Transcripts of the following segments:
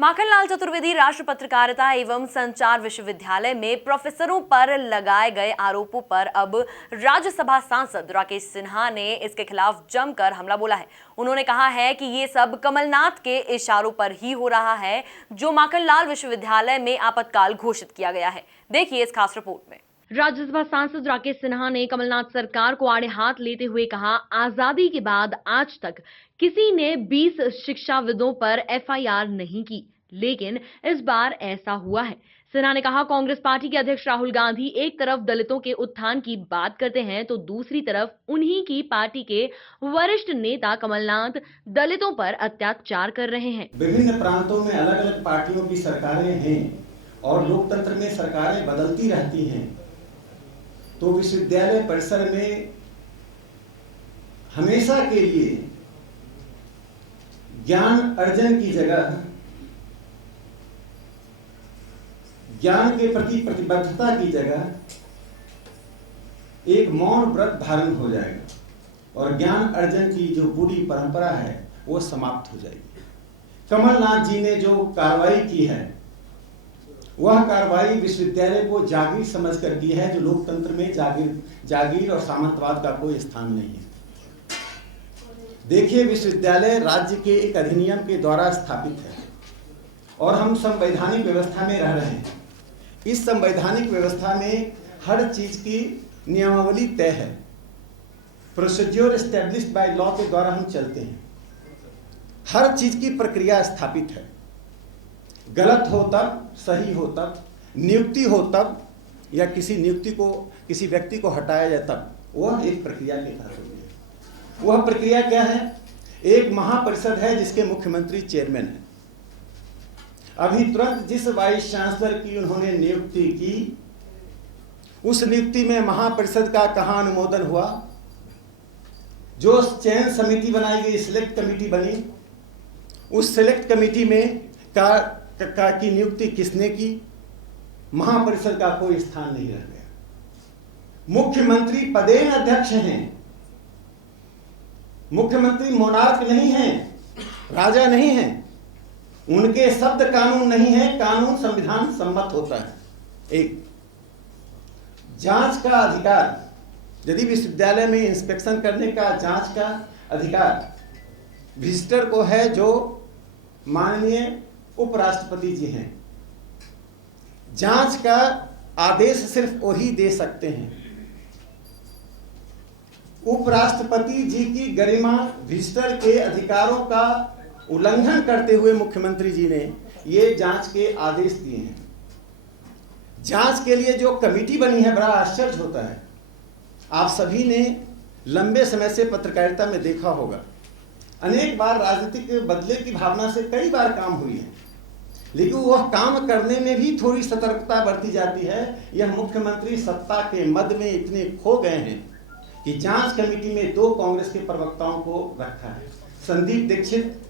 माखनलाल चतुर्वेदी राष्ट्र पत्रकारिता एवं संचार विश्वविद्यालय में प्रोफेसरों पर लगाए गए आरोपों पर अब राज्यसभा सांसद राकेश सिन्हा ने इसके खिलाफ जमकर हमला बोला है। उन्होंने कहा है कि ये सब कमलनाथ के इशारों पर ही हो रहा है, जो माखनलाल विश्वविद्यालय में आपातकाल घोषित किया गया है। देखिए इस खास रिपोर्ट में। राज्यसभा सांसद राकेश सिन्हा ने कमलनाथ सरकार को आड़े हाथ लेते हुए कहा, आजादी के बाद आज तक किसी ने 20 शिक्षाविदों पर एफआईआर नहीं की, लेकिन इस बार ऐसा हुआ है। सिन्हा ने कहा, कांग्रेस पार्टी के अध्यक्ष राहुल गांधी एक तरफ दलितों के उत्थान की बात करते हैं तो दूसरी तरफ उन्हीं की पार्टी के वरिष्ठ नेता कमलनाथ दलितों पर अत्याचार कर रहे हैं। विभिन्न प्रांतों में अलग अलग पार्टियों की सरकारें हैं और लोकतंत्र में सरकारें बदलती रहती हैं, तो विश्वविद्यालय परिसर में हमेशा के लिए ज्ञान अर्जन की जगह ज्ञान के प्रति प्रतिबद्धता की जगह एक मौन व्रत धारण हो जाएगा और ज्ञान अर्जन की जो बुरी परंपरा है वो समाप्त हो जाएगी। कमलनाथ जी ने जो कार्रवाई की है वह कार्रवाई विश्वविद्यालय को जागीर समझकर की है, जो लोकतंत्र में जागीर और सामंतवाद का कोई स्थान नहीं है। देखिए, विश्वविद्यालय राज्य के एक अधिनियम के द्वारा स्थापित है और हम संवैधानिक व्यवस्था में रह रहे हैं। इस संवैधानिक व्यवस्था में हर चीज की नियमावली तय है, प्रोसीड्योर एस्टैब्लिश्ड बाय लॉ के द्वारा हम चलते हैं। हर चीज की प्रक्रिया स्थापित है, गलत हो तब, सही हो तब, नियुक्ति हो तब, या किसी व्यक्ति को हटाया जाए तब, वह एक प्रक्रिया के तहत होती है। वह प्रक्रिया क्या है? एक महापरिषद है जिसके मुख्यमंत्री चेयरमैन है। अभी तुरंत जिस वाइस चांसलर की उन्होंने नियुक्ति की, उस नियुक्ति में महापरिषद का कहां अनुमोदन हुआ? जो चयन समिति बनाई गई, सिलेक्ट कमेटी बनी, उस सिलेक्ट कमेटी में की नियुक्ति किसने की? महापरिषद का कोई स्थान नहीं रह गया। मुख्यमंत्री पदेन अध्यक्ष हैं, मुख्यमंत्री मोनार्क नहीं हैं, राजा नहीं हैं, उनके शब्द कानून नहीं है, कानून संविधान सम्मत होता है। एक जांच का अधिकार, यदि विश्वविद्यालय में इंस्पेक्शन करने का, जांच का अधिकार विजिटर को है, जो माननीय उपराष्ट्रपति जी हैं। जांच का आदेश सिर्फ वही दे सकते हैं। उपराष्ट्रपति जी की गरिमा, विजिटर के अधिकारों का उल्लंघन करते हुए मुख्यमंत्री जी ने ये जांच के आदेश दिए हैं। जांच के लिए जो कमेटी बनी है, बड़ा आश्चर्य होता है। आप सभी ने लंबे समय से पत्रकारिता में देखा होगा, अनेक बार राजनीतिक बदले की भावना से कई बार काम हुई है, लेकिन वह काम करने में भी थोड़ी सतर्कता बरती जाती है। यह मुख्यमंत्री सत्ता के मद में इतने खो गए हैं कि जांच कमेटी में 2 कांग्रेस के प्रवक्ताओं को रखा है। संदीप दीक्षित,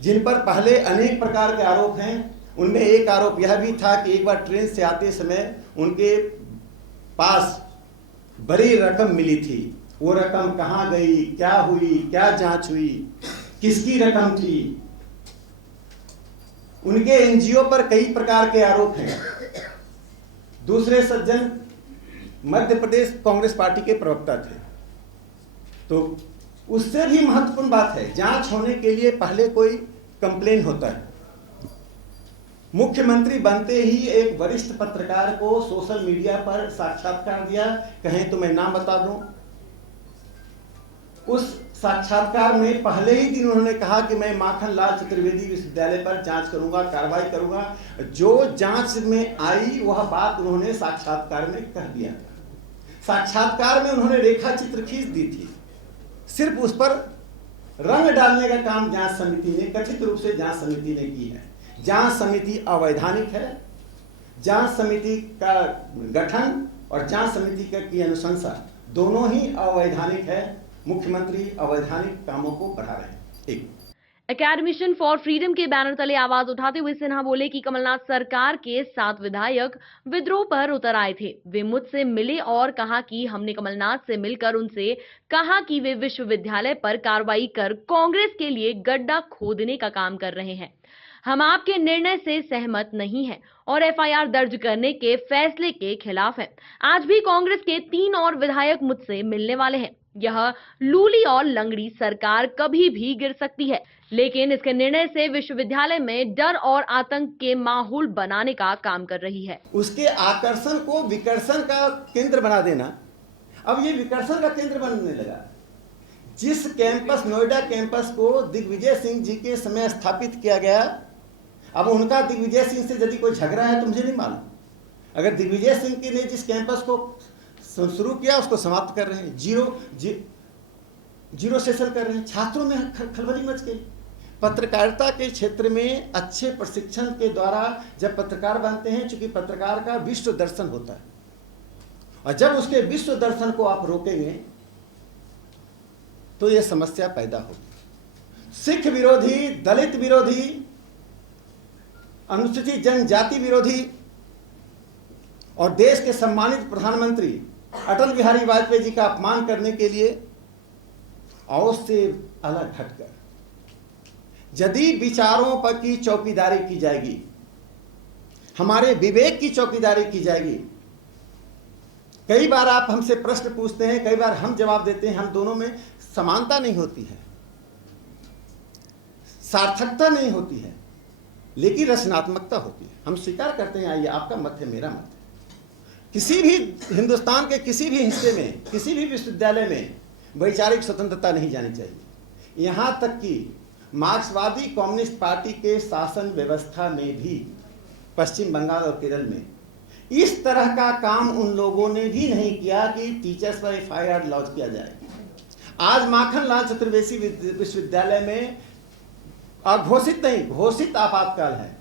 जिन पर पहले अनेक प्रकार के आरोप हैं, उनमें एक आरोप यह भी था कि एक बार ट्रेन से आते समय उनके पास बड़ी रकम मिली थी। वो रकम कहां गई, क्या हुई, क्या जांच हुई, किसकी रकम थी? उनके एनजीओ पर कई प्रकार के आरोप हैं। दूसरे सज्जन मध्य प्रदेश कांग्रेस पार्टी के प्रवक्ता थे। तो उससे भी महत्वपूर्ण बात है, जांच होने के लिए पहले कोई कंप्लेन होता है। मुख्यमंत्री बनते ही एक वरिष्ठ पत्रकार को सोशल मीडिया पर साक्षात्कार दिया, कहें तो मैं नाम बता दूं। उस साक्षात्कार में पहले ही दिन उन्होंने कहा कि मैं माखनलाल चतुर्वेदी विश्वविद्यालय पर जांच करूंगा, कार्रवाई करूंगा। जो जांच में आई वह बात उन्होंने साक्षात्कार में कह दिया। साक्षात्कार में उन्होंने रेखा चित्र खींच दी थी, सिर्फ उस पर रंग डालने का काम जांच समिति ने, कथित रूप से जांच समिति ने की है। जांच समिति अवैधानिक है। जांच समिति का गठन और जांच समिति की अनुशंसा दोनों ही अवैधानिक है। मुख्यमंत्री अवैधानिक कामों को बढ़ा रहे हैं। एक एकेडमिशन फॉर फ्रीडम के बैनर तले आवाज उठाते हुए सिन्हा बोले कि कमलनाथ सरकार के 7 विधायक विद्रोह पर उतर आए थे। वे मुझसे मिले और कहा कि हमने कमलनाथ से मिलकर उनसे कहा कि वे विश्वविद्यालय पर कार्रवाई कर कांग्रेस के लिए गड्ढा खोदने का काम कर रहे हैं। हम आपके निर्णय से सहमत नहीं हैं और एफआईआर दर्ज करने के फैसले के खिलाफ हैं। आज भी कांग्रेस के 3 और विधायक मुझसे मिलने वाले हैं। यह लूली और लंगड़ी सरकार कभी भी गिर सकती है, लेकिन इसके निर्णय से विश्वविद्यालय में डर और आतंक के माहौल बनाने का काम कर रही है। उसके आकर्षण को विकर्षण का केंद्र बना देना, अब ये विकर्षण का केंद्र बनने लगा। जिस कैंपस, नोएडा कैंपस को दिग्विजय सिंह जी के समय स्थापित किया गया, अब उनका दिग्विजय सिंह से यदि कोई झगड़ा है तो मुझे नहीं मालूम। अगर दिग्विजय सिंह की ने जिस कैंपस को शुरू किया उसको समाप्त कर रहे हैं, जीरो सेशन कर रहे हैं, छात्रों में खलबली मच गई। पत्रकारिता के क्षेत्र में अच्छे प्रशिक्षण के द्वारा जब पत्रकार बनते हैं, चूंकि पत्रकार का विश्व दर्शन होता है, और जब उसके विश्व दर्शन को आप रोकेंगे तो यह समस्या पैदा होगी। सिख विरोधी, दलित विरोधी, अनुसूचित जनजाति विरोधी और देश के सम्मानित प्रधानमंत्री अटल बिहारी वाजपेयी जी का अपमान करने के लिए और उससे अलग हटकर यदि विचारों पर की चौकीदारी की जाएगी, हमारे विवेक की चौकीदारी की जाएगी। कई बार आप हमसे प्रश्न पूछते हैं, कई बार हम जवाब देते हैं, हम दोनों में समानता नहीं होती है, सार्थकता नहीं होती है, लेकिन रचनात्मकता होती है। हम स्वीकार करते हैं, आइए आपका मत है, मेरा मत है। किसी भी हिंदुस्तान के किसी भी हिस्से में, किसी भी विश्वविद्यालय में वैचारिक स्वतंत्रता नहीं जानी चाहिए। यहां तक कि मार्क्सवादी कम्युनिस्ट पार्टी के शासन व्यवस्था में भी पश्चिम बंगाल और केरल में इस तरह का काम उन लोगों ने भी नहीं किया कि टीचर्स पर एफआईआर लॉन्च किया जाए। आज माखनलाल चतुर्वेदी विश्वविद्यालय में अघोषित नहीं, घोषित आपातकाल है।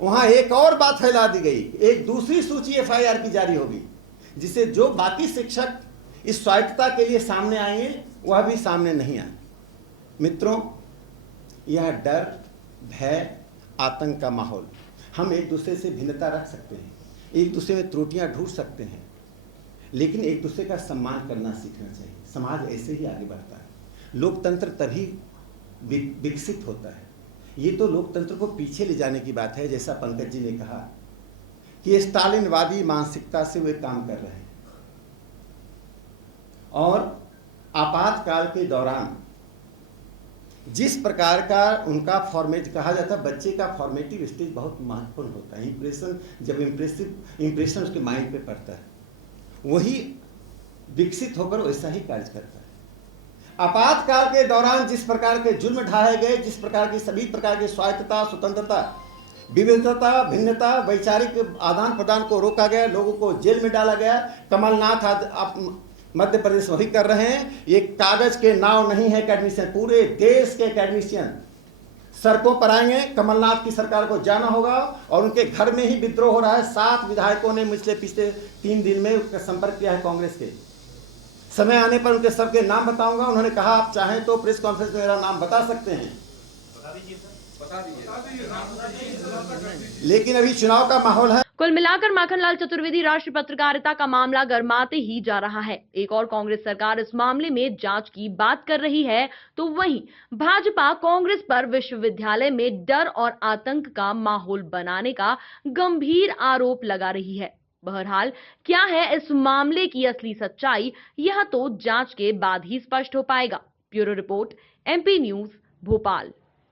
वहां एक और बात फैला दी गई, एक दूसरी सूची एफआईआर की जारी होगी, जिससे जो बाकी शिक्षक इस स्वायत्तता के लिए सामने आएंगे वह भी सामने नहीं आए। मित्रों, यह डर, भय, आतंक का माहौल, हम एक दूसरे से भिन्नता रख सकते हैं, एक दूसरे में त्रुटियां ढूंढ सकते हैं, लेकिन एक दूसरे का सम्मान करना सीखना चाहिए। समाज ऐसे ही आगे बढ़ता है। लोकतंत्र तभी विकसित होता है। ये तो लोकतंत्र को पीछे ले जाने की बात है, जैसा पंकज जी ने कहा कि स्टालिनवादी मानसिकता से वे काम कर रहे हैं। और आपातकाल के दौरान जिस प्रकार का उनका फॉर्मेट कहा जाता है, बच्चे का फॉर्मेटिव स्टेज बहुत महत्वपूर्ण होता है। इंप्रेशन, जब इंप्रेशन उसके माइंड पे पड़ता है, वही विकसित होकर वैसा ही कार्य करता है। आपातकाल के दौरान जिस प्रकार के जुल्म ढाए गए, जिस प्रकार की सभी प्रकार की स्वायत्तता, स्वतंत्रता, विविधता, भिन्नता, वैचारिक आदान प्रदान को रोका गया, लोगों को जेल में डाला गया। कमलनाथ आप मध्य प्रदेश वही कर रहे हैं। ये कागज के नाव नहीं है एकेडमिशियन, पूरे देश के एकेडमिशियन सड़कों पर आएंगे। कमलनाथ की सरकार को जाना होगा और उनके घर में ही विद्रोह हो रहा है। 7 विधायकों ने पिछले 3 दिन में संपर्क किया है कांग्रेस के। समय आने पर उनके सबके नाम बताऊंगा। उन्होंने कहा आप चाहें तो प्रेस कॉन्फ्रेंस में मेरा नाम बता सकते हैं, लेकिन अभी चुनाव का माहौल है। कुल मिलाकर माखनलाल चतुर्वेदी राष्ट्रीय पत्रकारिता का मामला गरमाते ही जा रहा है। एक और कांग्रेस सरकार इस मामले में जांच की बात कर रही है, तो वहीं भाजपा कांग्रेस पर विश्वविद्यालय में डर और आतंक का माहौल बनाने का गंभीर आरोप लगा रही है। बहरहाल क्या है इस मामले की असली सच्चाई, यह तो जांच के बाद ही स्पष्ट हो पाएगा। Bureau report, MP news, Bhopal.